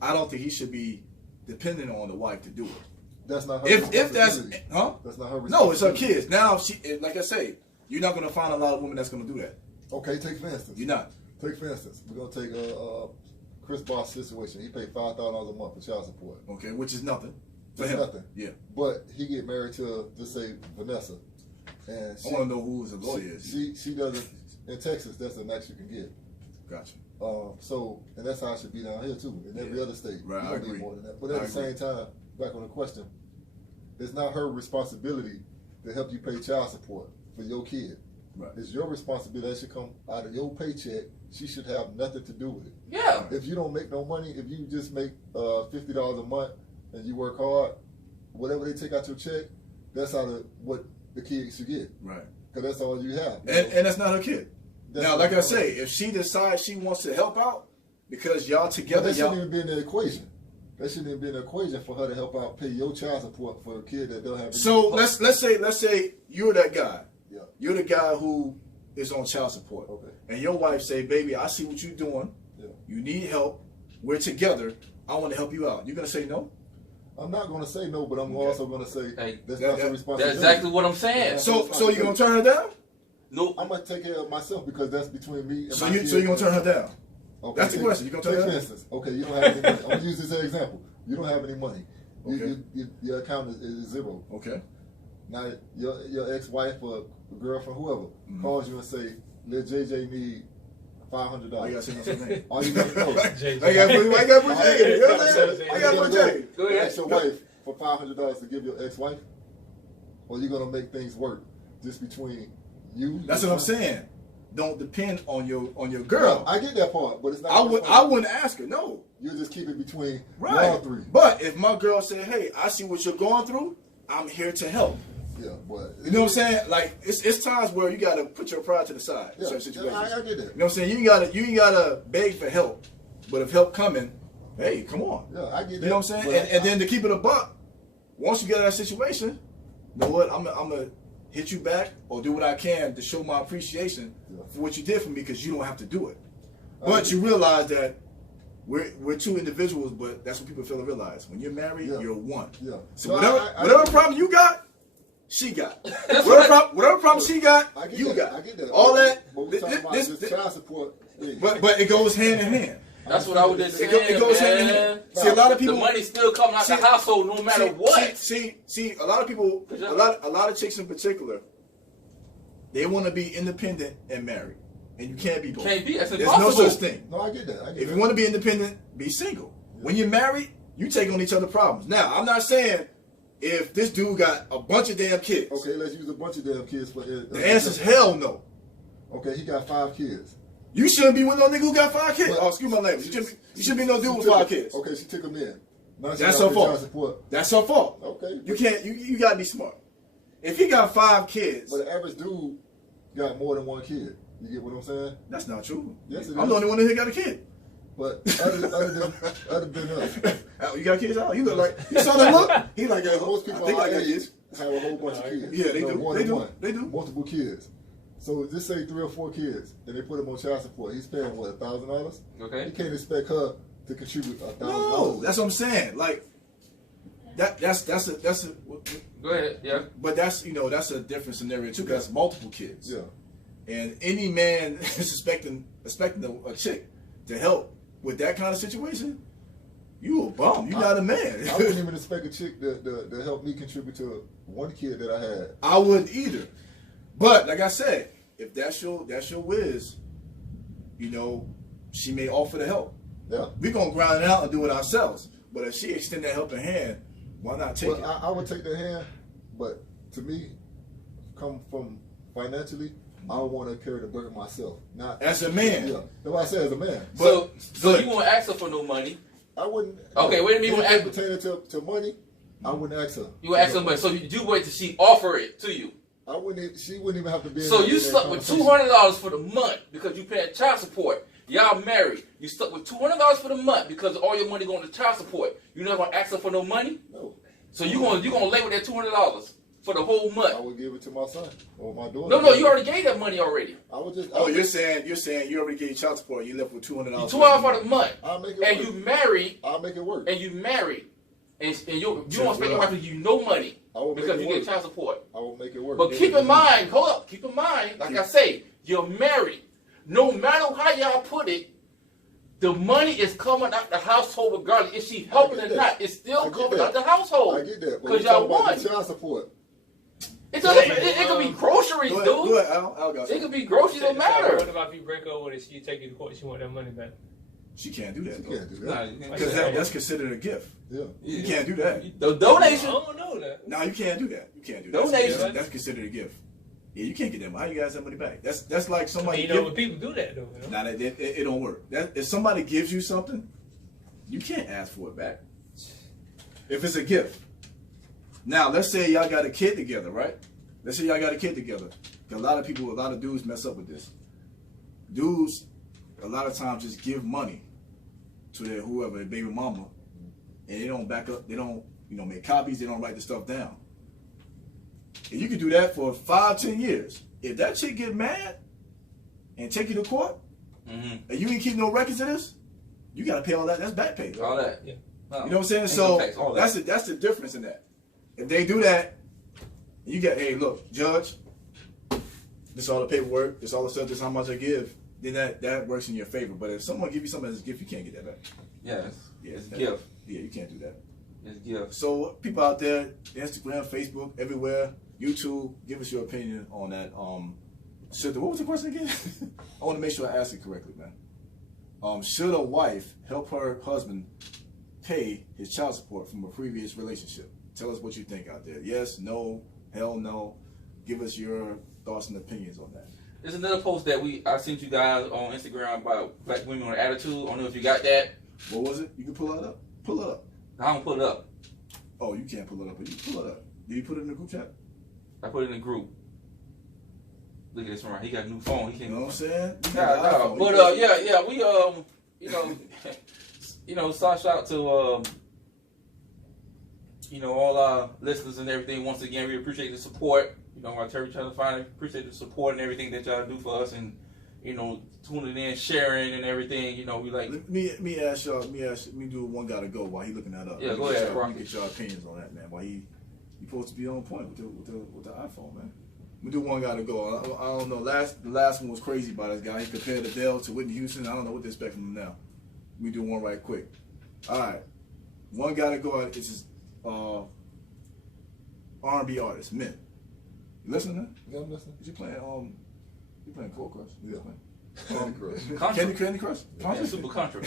I don't think he should be dependent on the wife to do it. That's not her If that's responsibility. That's not her responsibility. No, it's her kids. Now like I say, you're not gonna find a lot of women that's gonna do that. Okay, take for instance. You're not. Take for instance, we're gonna take Chris Boss situation. He paid $5,000 a month for child support. Okay, which is nothing. That's nothing. Yeah. But he get married to, just say, Vanessa. And I want to know who the lawyer is. She doesn't, in Texas, that's the max you can get. Gotcha. So, and that's how it should be down here too, in every other state. Right, You I don't need agree. more than that. But at the same time, back on the question, it's not her responsibility to help you pay child support for your kid. Right. It's your responsibility. That should come out of your paycheck. She should have nothing to do with it. Yeah. If you don't make no money, if you just make $50 a month and you work hard, whatever they take out your check, that's out of what the kid should get. Right. Because that's all you have. And that's not her kid. That's now, like I say, if she decides she wants to help out because y'all together, that shouldn't even be in the equation. That shouldn't even be in the equation for her to help out pay your child support for a kid that don't have. So let's say you're that guy. Yeah. You're the guy who is on child support. Okay. And your wife say, "Baby, I see what you're doing. Yeah. You need help. We're together. I want to help you out." You're gonna say no? I'm not going to say no, but I'm also going to say Hey, that's not your responsibility. That's exactly what I'm saying. So you're gonna turn her down? Nope. I'm going to take care of myself because that's between me and So my you're kid. gonna turn her down? Okay, That's the question. You gonna turn take her for down? instance. Okay, you don't have any money. I'm going to use this as an example. You don't have any money. Okay. Your account is zero. Okay. Now your ex-wife or girlfriend, whoever, calls you and say, "Let JJ need $500." Why you gotta say my name? All you got to know. I gotta put Jay in it. You know what I'm saying? I gotta put Jay. Go ahead. Ask your wife for $500 to give your ex-wife, or you're gonna make things work just between you. That's what I'm saying. Don't depend on your girl. I get that part, but it's not. I wouldn't ask her. No. You just keep it between Right. y'all three. But if my girl said, "Hey, I see what you're going through. I'm here to help." Yeah, but You know what I'm saying? Like it's times where you gotta put your pride to the side. In Yeah, certain situations. I get that. You know what I'm saying? You ain't gotta beg for help, but if help coming, hey, come on. Yeah, I get that. You know what I'm saying? And then to keep it a buck, once you get out of that situation, you know what? I'm gonna hit you back or do what I can to show my appreciation for what you did for me because you don't have to do it. But you realize that we're two individuals, but that's what people fail to realize. When you're married, you're one. Yeah. So No, whatever problem you got, she got. whatever problem she got, I get you that. got. I get that. All that. But we're talking about this child support thing. But it goes hand in hand. That's what I was just saying. It goes hand in man. hand. See, a lot of people. The money's still coming out the household no matter what. See, a lot of people, a lot of chicks in particular, they want to be independent and married, and you can't be both. Can't be. That's There's impossible. no such thing. No, I get that. If you want to be independent, be single. When you're married, you take on each other's problems. Now, I'm not saying if this dude got a bunch of damn kids. Okay, let's use a bunch of damn kids for it. The answer's hell no. Okay, he got 5 kids. You shouldn't be with no nigga who got 5 kids. Oh, excuse my language. You shouldn't be no dude with 5 kids. Okay, she took them in. Now she That's got her child fault. support. That's her fault. Okay. You can't. You gotta be smart. If he got 5 kids, But the average dude got more than 1 kid. You get what I'm saying? that's not true. Yes, it I'm is. the only one that got a kid. But other than us, You got kids out? You look like you saw that look. He like that. most people I think our I got age kids. have a whole bunch of kids. Yeah, they You know, do. more They than do. one. They do. Multiple kids. So just say 3 or 4 kids, and they put him on child support. He's paying what, $1,000? Okay. You can't expect her to contribute $1,000. No, that's what I'm saying. Like that's a. Go ahead. Yeah. But that's that's a different scenario too. Because multiple kids. Yeah. And any man is expecting a chick to help with that kind of situation, you a bum. You're not a man. I wouldn't even expect a chick to help me contribute to 1 kid that I had. I wouldn't either. But like I said, if that's your whiz, she may offer to help. Yeah. We're gonna grind it out and do it ourselves. But if she extend that helping hand, why not take it? I would take that hand, but to me, come from financially, I don't want to carry the burden myself. Not As a man. Yeah, that's what I said as a man. So you won't ask her for no money. I wouldn't. Okay, wait a minute. Anything pertaining to money, I wouldn't ask her. You won't ask her money. So you wait till she offer it to you. I wouldn't. She wouldn't even have to be. So you in stuck with conversation. $200 for the month because you paying child support. Y'all married. You stuck with $200 for the month because all your money going to child support. You're not gonna ask her for no money. No. So you gonna lay with that $200 for the whole I month. would give it to my son or my daughter. No, you already gave that money already. I would just. Oh, you're saying you already gave child support and you left with $200. $200 for the month. I'll make it And work. you married. I'll make it work. And you married. and you don't expect your wife to give you no money because you get child support. I will make it work. But keep in mind, like I say, you're married. No matter how y'all put it, the money is coming out the household regardless. If she's helping or not, it's still coming out the household. I get that. Because y'all won. Child support. It could be groceries, dude. Go ahead, Al, it could be groceries, don't matter. What about if you break up with her, she take you to court, she want that money back? She can't do that. She can't do that. Because that's considered a gift. Yeah. You can't do that. The donation. I don't know that. No, you can't do that. You can't do that. Donation. That's considered a gift. Yeah, you can't get that money. How you guys have money back? That's like somebody. When people do that though. You know? Nah, it don't work. If somebody gives you something, you can't ask for it back. If it's a gift. Now, let's say y'all got a kid together, right? Let's say y'all got a kid together. A lot of dudes mess up with this. Dudes, a lot of times just give money to their whoever, their baby mama, and they don't back up. They don't, make copies. They don't write the stuff down. And you can do that for 5-10 years. If that chick get mad and take you to court, and you ain't keep no records of this, you got to pay all that. That's back pay. All that. Yeah. You know what I'm saying? So that's the difference in that. If they do that, you get, hey, look, judge, this is all the paperwork, this all the stuff, this is how much I give, then that works in your favor. But if someone give you something as a gift, you can't get that back. Yes. It's a gift. Yeah, you can't do that. It's a gift. So people out there, Instagram, Facebook, everywhere, YouTube, give us your opinion on that. What was the question again? I want to make sure I asked it correctly, man. Should a wife help her husband pay his child support from a previous relationship? Tell us what you think out there. Yes, no, hell no. Give us your thoughts and opinions on that. There's another post that I sent you guys on Instagram about black women with attitude. I don't know if you got that. What was it? You can pull it up? Pull it up. I don't pull it up. Oh, you can't pull it up, but you can pull it up. Did you put it in the group chat? I put it in the group. Look at this one right. He got a new phone. He can't. You know what I'm saying? No. But yeah, we shout out to all our listeners and everything. Once again, we appreciate the support. Our Terry trying to find appreciate the support and everything that y'all do for us, and tuning in, sharing, and everything. We like. Let me ask y'all. Let me do one gotta go while he looking that up. Yeah, go ahead. Let me get y'all opinions on that, man. While he supposed to be on point with the iPhone, man. Let me do one gotta go. I don't know. The last one was crazy by this guy. He compared Adele to Whitney Houston. I don't know what to expect from him now. Let me do one right quick. All right, one gotta go. This is R&B artist, men. You listening? Man? Yeah, I'm listening. You playing Cold Crush? Yeah. Candy Crush? Yeah, super contra.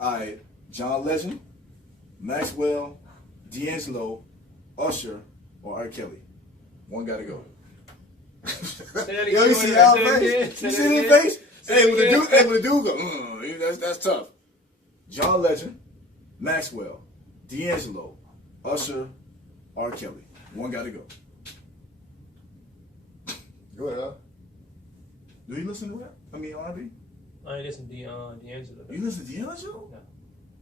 All right, John Legend, Maxwell, D'Angelo, Usher, or R. Kelly. One gotta go. Yo, you see our face? You see his face? Hey, when the dude go, that's tough. John Legend, Maxwell, D'Angelo, Usher, R. Kelly. One gotta go. Go ahead, Al. Do you listen to rap? I mean R&B? I ain't listen to D'Angelo. You listen to D'Angelo? No.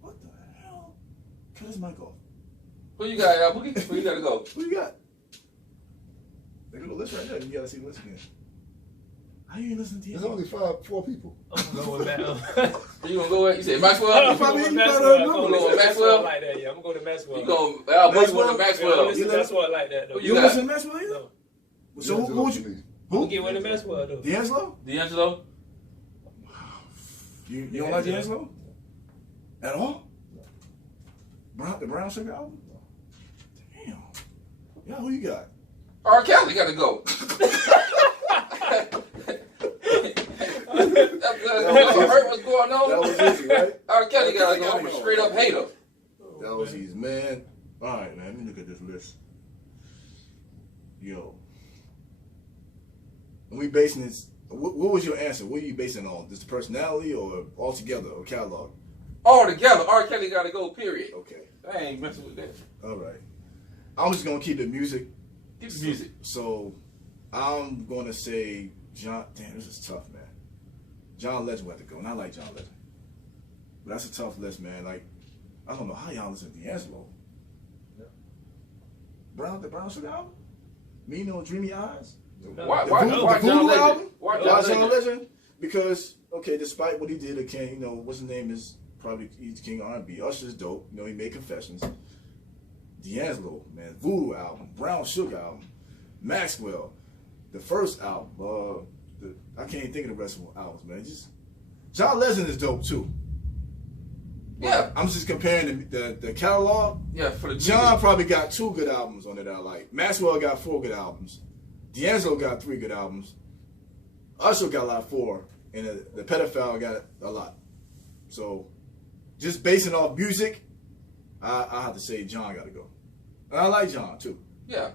What the hell? Cut his mic off. Who you got, Al? Where you gotta go? Who you got? Look at the list right there. You gotta see the list again. How you ain't listen to D'Angelo? There's only 4 people. I'm gonna go with Matt. Where you gonna go with? You said Maxwell? I'm gonna go with Maxwell like that. Yeah, I'm gonna go to Maxwell. You go Maxwell to Maxwell. You Maxwell like that though. You don't listen to Maxwell either? No. So who would you? Who? Get with the Maxwell though. D'Angelo? You don't like D'Angelo? At all? The Brown Sugar album? Damn. Yeah, who you got? R. Kelly gotta go. Heard what's going on? That was easy, right? R. Kelly gotta go. I'm a straight up hater. That was easy, man. All right, man. Let me look at this list. Yo. When we basing this, what was your answer? What are you basing it on? Just the personality or altogether or catalog? All together. R. Kelly gotta go, period. Okay. I ain't messing with that. All right. I'm just going to keep the music. Keep the music. So I'm going to say John. Damn, this is tough, man. John Legend had to go, and I like John Legend. But that's a tough list, man. Like, I don't know how y'all listen to D'Angelo. Yeah. The Brown Sugar album? Me No Dreamy Eyes? Why Voodoo album? Why John Legend? Because, okay, despite what he did, what's his name is probably, he's king of R&B. Usher's dope. He made Confessions. D'Angelo, man, Voodoo album, Brown Sugar album, Maxwell, the first album. I can't even think of the rest of the albums, man. Just John Legend is dope too. Yeah, I'm just comparing the catalog. Yeah, for the John probably got 2 good albums on it that I like. Maxwell got 4 good albums. D'Angelo got 3 good albums. Usher got like 4, and the Pedophile got a lot. So, just basing off music, I have to say John got to go. And I like John too. Yeah,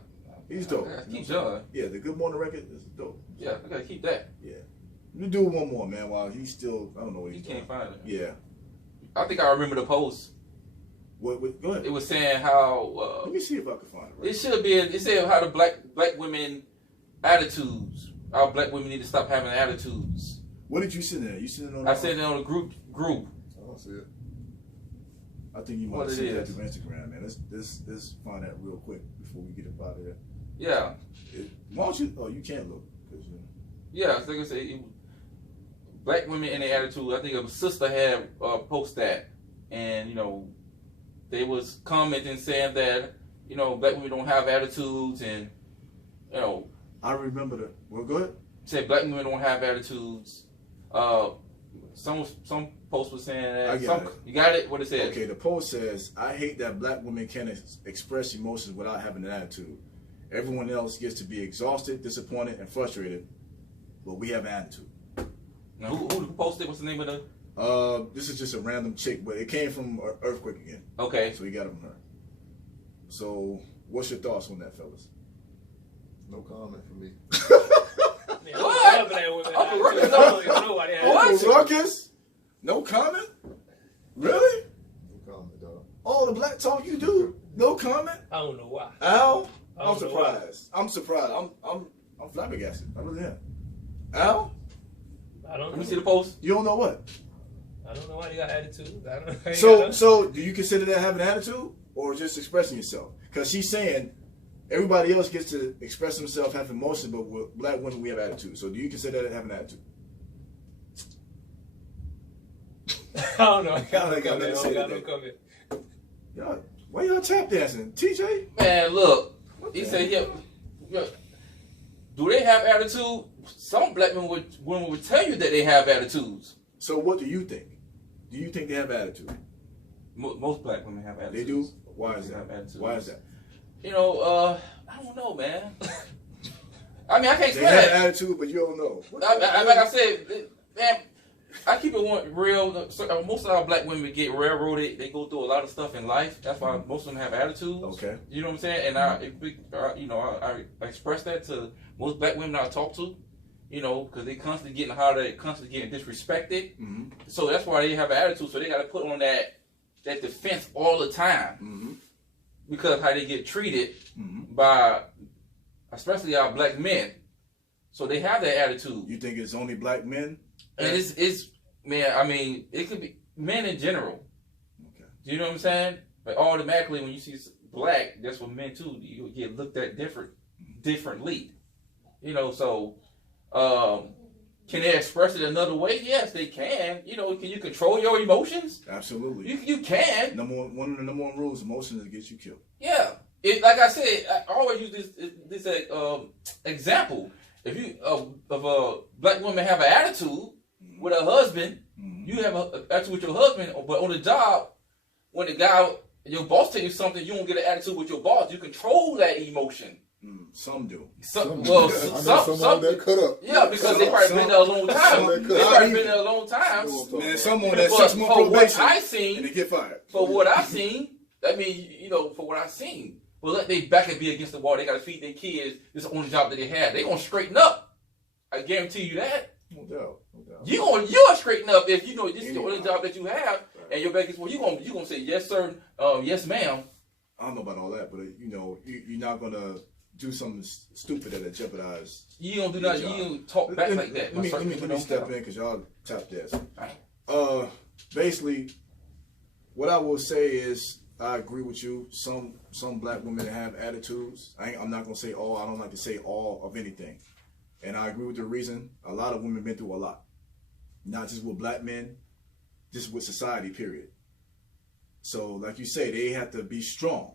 he's dope. Keep John. Yeah, the Good Morning record is dope. Yeah, I gotta keep that. Yeah, you do one more, man. While he's still, I don't know what he's doing. Can't find it. Yeah. I think I remember the post. What? Go ahead. It was saying how. Let me see if I can find it. Right. It should be. It said how the black women attitudes. Our black women need to stop having attitudes. What did you send there? You sent it on? I sent it on a group. I don't see it. I think you might have sent that to Instagram, man. Let's find that real quick before we get up out of there. Yeah. Why don't you? Oh, you can't look. Yeah, like I said, black women and their attitude. I think a sister had posted that, and you know, they was commenting saying that you know black women don't have attitudes, and you know. I remember that. Well, go ahead. Said black women don't have attitudes. Some post was saying that. You got it? What it said? Okay, the post says, I hate that black women can't express emotions without having an attitude. Everyone else gets to be exhausted, disappointed, and frustrated, but we have an attitude. Now, who posted? What's the name of the? This is just a random chick, but it came from Earthquake again. Okay. So he got it from her. So, what's your thoughts on that, fellas? No comment from me. What? Ruckus? No comment? Really? No comment, dog. All the black talk you do? No comment? I don't know why. Al? I'm surprised. I'm flabbergasted. I really am. Al? I don't know. Let me see the post. You don't know what? I don't know why you got attitude. So do you consider that having attitude or just expressing yourself? Because she's saying everybody else gets to express themselves, have emotion, but with black women we have attitude. So do you consider that having attitude? I don't know. I got no comment. Y'all, why y'all tap dancing? TJ? Man, look. He said, yeah, do they have attitude? Some black women would tell you that they have attitudes. So what do you think? Do you think they have attitude? Most black women have attitudes. They do? Why is that? Why is that? You know, I don't know, man. I mean, I can't explain They have that. attitude, but you don't know. Like I said, man, I keep it real. Most of our black women get railroaded. They go through a lot of stuff in life. That's why most of them have attitudes. Okay. You know what I'm saying? And I express that to most black women I talk to. You know, because they constantly getting hollered, constantly getting disrespected. Mm-hmm. So that's why they have an attitude. So they got to put on that defense all the time. Mm-hmm. Because how they get treated by, especially our black men. So they have that attitude. You think it's only black men? And it's man, I mean, it could be men in general. Okay. You know what I'm saying? But automatically when you see black, that's what men too, you get looked at differently. You know, so can they express it another way? Yes, they can. You know, can you control your emotions? Absolutely. You can. One of the number one rules, emotions get you killed. Yeah. Like I said, I always use this example. If you of a black woman have an attitude with her husband, you have an attitude with your husband, but on the job, when the guy, your boss tells you something, you don't get an attitude with your boss. You control that emotion. Some do. Some that cut up. Yeah, because they probably been there a long time. They probably been there a long time. Man, some on that 6-month probation, I seen, and they get fired. For what I seen, I mean, you know, for what I seen. Well, let they back and be against the wall. They got to feed their kids. This is the only job that they have. They gonna straighten up. I guarantee you that. No doubt. You're straighten up if you know this is the only job that you have, and your back is well. You gonna say yes, sir, yes, ma'am. I don't know about all that, but you know, you're not gonna do something stupid that'll jeopardize. You don't do nothing. You don't talk back like that. Let me step in because y'all tap this. Right. Basically, what I will say is I agree with you. Some black women have attitudes. I'm not gonna say all. I don't like to say all of anything, and I agree with the reason. A lot of women been through a lot, not just with black men, just with society. Period. So, like you say, they have to be strong.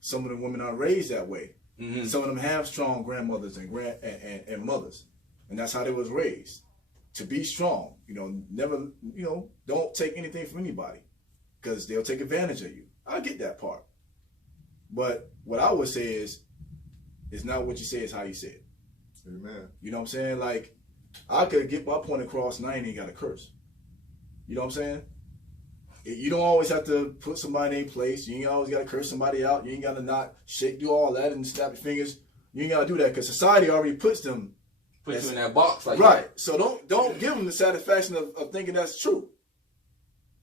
some of the women are raised that way. Mm-hmm. Some of them have strong grandmothers and mothers, and that's how they was raised, to be strong. Never, don't take anything from anybody, because they'll take advantage of you. I get that part, but what I would say is, it's not what you say, it's how you say it. Amen. You know what I'm saying? Like, I could get my point across and I ain't even got to curse. You know what I'm saying? You don't always have to put somebody in a place. You ain't always got to curse somebody out. You ain't got to not do all that and snap your fingers. You ain't got to do that, because society already puts them. Put you in that box like right. that. So don't give them the satisfaction of thinking that's true.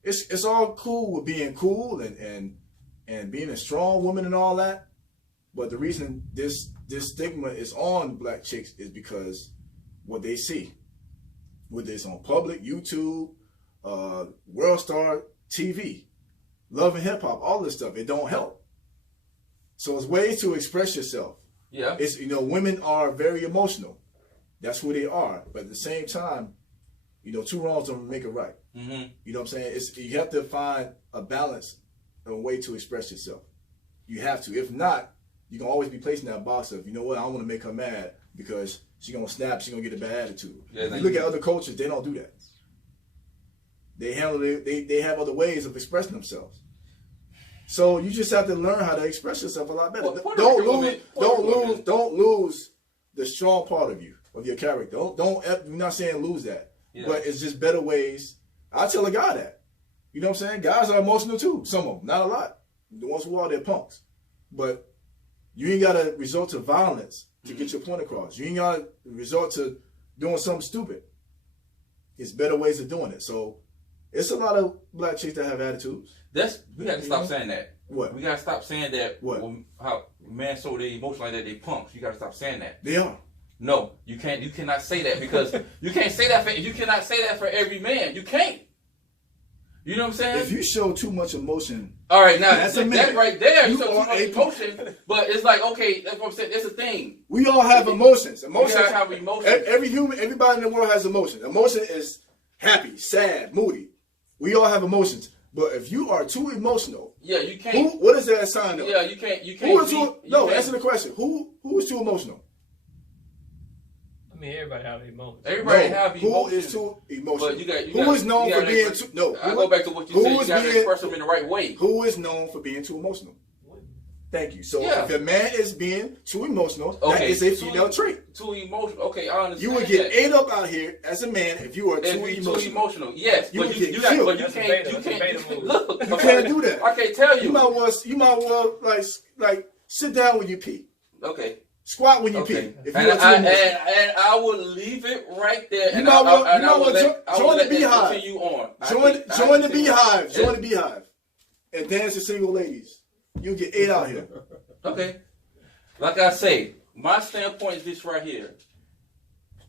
It's all cool with being cool and being a strong woman and all that. But the reason this stigma is on black chicks is because what they see, whether it's on public, YouTube, World Star TV, Love and Hip Hop, all this stuff, it don't help. So it's ways to express yourself. Yeah. It's, women are very emotional. That's who they are. But at the same time, two wrongs don't make it right. Mm-hmm. You know what I'm saying? You have to find a balance, a way to express yourself. You have to. If not, you can always be placed in that box of, I don't want to make her mad because she's going to snap, she's going to get a bad attitude. Yeah, you look at other cultures, they don't do that. They handle it, they have other ways of expressing themselves. So you just have to learn how to express yourself a lot better. Don't lose the strong part of you, of your character. I'm not saying lose that, but it's just better ways. I tell a guy that. You know what I'm saying? Guys are emotional too. Some of them, not a lot. The ones who are, they're punks. But you ain't got to resort to violence to get your point across. You ain't got to resort to doing something stupid. It's better ways of doing it. So it's a lot of black chicks that have attitudes. We got to stop saying that. What? We got to stop saying that. What? How men show their emotion like that, they punks. You got to stop saying that. They are. No, you can't. You cannot say that, because you can't say that. You cannot say that for every man. You can't. You know what I'm saying? If you show too much emotion, all right, now that's that right there, you show too much emotion. But it's like, okay, that's what I'm saying. It's a thing. We all have emotions. Emotions. We have emotions. Everybody in the world has emotions. Emotion is happy, sad, moody. We all have emotions. But if you are too emotional, you can't. What is that sign of? Yeah, you can't. Answer the question. Who is too emotional? I mean, everybody have emotions. Everybody have emotions. Who is too emotional? But who is known for being too? No. I go back to what you said. You got to express them in the right way. Who is known for being too emotional? Thank you. So if a man is being too emotional, that is a female trait. Too emotional. Okay, I understand. You would get ate up out here as a man if you are too emotional. Too emotional. Yes, you but you can't. Look, you can't do that. I can't tell you. You might well like sit down when you pee. Okay. Squat when you pee. If and I will leave it right there. Join the beehive. Join the beehive. Join the beehive. And dance to single ladies. You'll get ate out here. Okay. Like I say, my standpoint is this right here.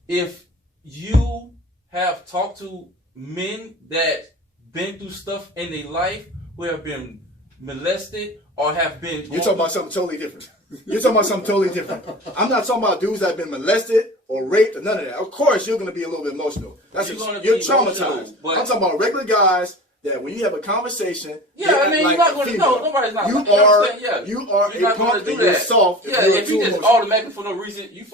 If you have talked to men that been through stuff in their life, who have been molested or have been... You're talking about something totally different. You're talking about something totally different. I'm not talking about dudes that have been molested or raped or none of that. Of course, you're going to be a little bit emotional. You're traumatized. I'm talking about regular guys that when you have a conversation, you're not going to know. Nobody's not. You are a punk and you're soft. If you just automatically for no reason, get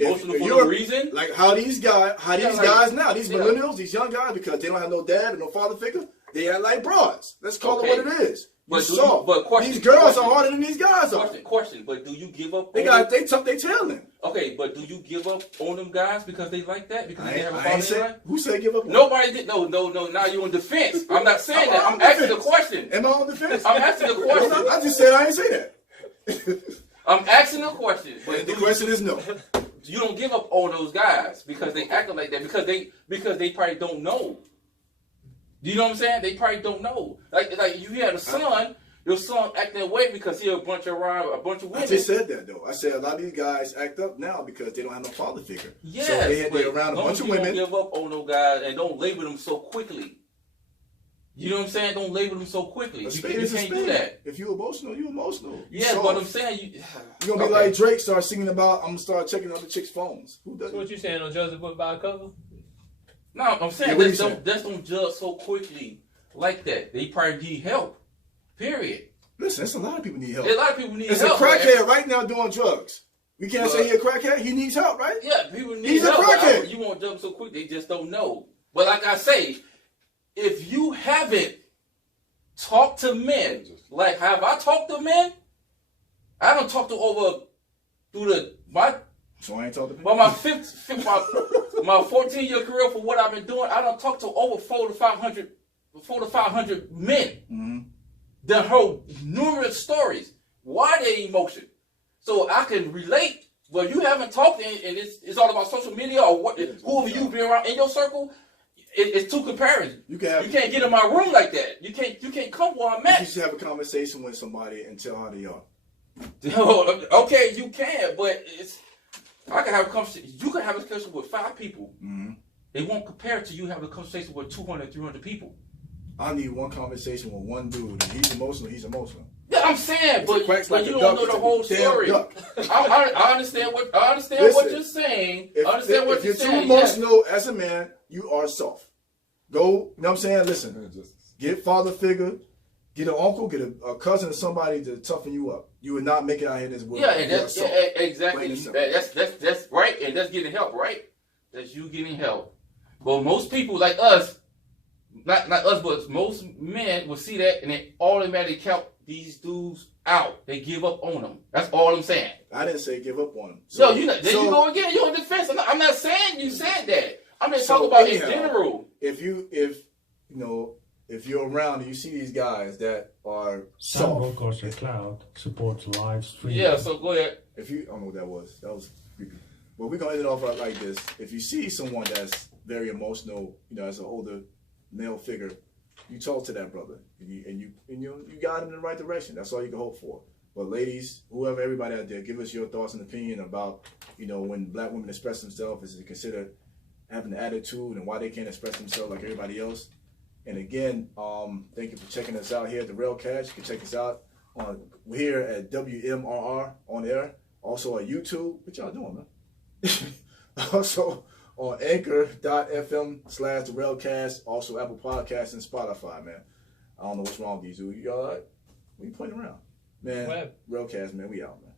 emotional for no reason. Like how these guys now, these millennials, these young guys, because they don't have no dad or no father figure, they act like broads. Let's call it what it is. But these girls are harder than these guys are. Question. But do you give up? They tuck their tail in. Okay, but do you give up on them guys because they like that? Because they have a father in life? Who said give up? Nobody did. No. Now you're in defense. I'm not saying that. I'm asking the question. Am I on defense? I'm asking the question. I just said I didn't say that. I'm asking the question. But the question is no. You don't give up on those guys because they acting like that because they probably don't know. You know what I'm saying? They probably don't know. Like you had a son, your son act that way because he a bunch of women. I just said that though. I said a lot of these guys act up now because they don't have no father figure. Yes, so they're around a bunch of women. Don't give up on those guys and don't label them so quickly. You know what I'm saying? Don't label them so quickly. You can't do that. If you're emotional, you're emotional. Yeah, but I'm saying you're gonna be like Drake. Start singing about. I'm gonna start checking other chicks' phones. Who does? So what you saying on Joseph Book by cover? No, I'm saying don't judge so quickly like that. They probably need help. Period. Listen, there's a lot of people need help. A lot of people need help. help. It's a crackhead right now doing drugs. We can't say he's a crackhead. He needs help, right? Yeah, people need He's help. A crackhead. You won't jump so quick, they just don't know. But like I say, if you haven't talked to men, like have I talked to men? I don't talk to over through so I ain't talking to people. Well, my 14-year career for what I've been doing, I don't talk to over 400 to 500 men. Mm-hmm. That heard numerous stories. Why their emotion? So I can relate. Well, you haven't talked, and it's all about social media or what? Whoever you've been around in your circle. It's two comparisons. You can't get in my room like that. You can't come where I'm at. You just have a conversation with somebody and tell how they are. Okay, you can, but I can have a conversation. You can have a conversation with 5 people. Mm-hmm. It won't compare to you having a conversation with 200, 300 people. I need one conversation with one dude. He's emotional. Yeah, I'm saying, but like you don't know the whole story. I understand what you're saying. If you're too emotional as a man, you are soft. Go, you know what I'm saying? Listen, get father figure, get an uncle, get a cousin or somebody to toughen you up. You would not make it out here in this world. Yeah, and that's exactly. That's right, and that's getting help, right? That's you getting help. But most people like us, not us, but most men will see that and they automatically count these dudes out. They give up on them. That's all I'm saying. I didn't say give up on them. So, you go again. You're on defense. I'm not saying you said that. I'm just talking about in general. If you're around and you see these guys that are soft. Soft Cloud supports live streaming. Yeah, so go ahead. I don't know what that was. That was creepy. But we're gonna end it off like this. If you see someone that's very emotional, as an older male figure, you talk to that brother and you guide him in the right direction. That's all you can hope for. But ladies, whoever, everybody out there, give us your thoughts and opinion about, when black women express themselves, is it considered having an attitude and why they can't express themselves like everybody else. And again, thank you for checking us out here at the Railcast. You can check us out here at WMRR on air. Also on YouTube. What y'all doing, man? Also on anchor.fm/the Railcast. Also Apple Podcasts and Spotify, man. I don't know what's wrong with these dudes. You all right? What are you pointing around? Man, Railcast, man, we out, man.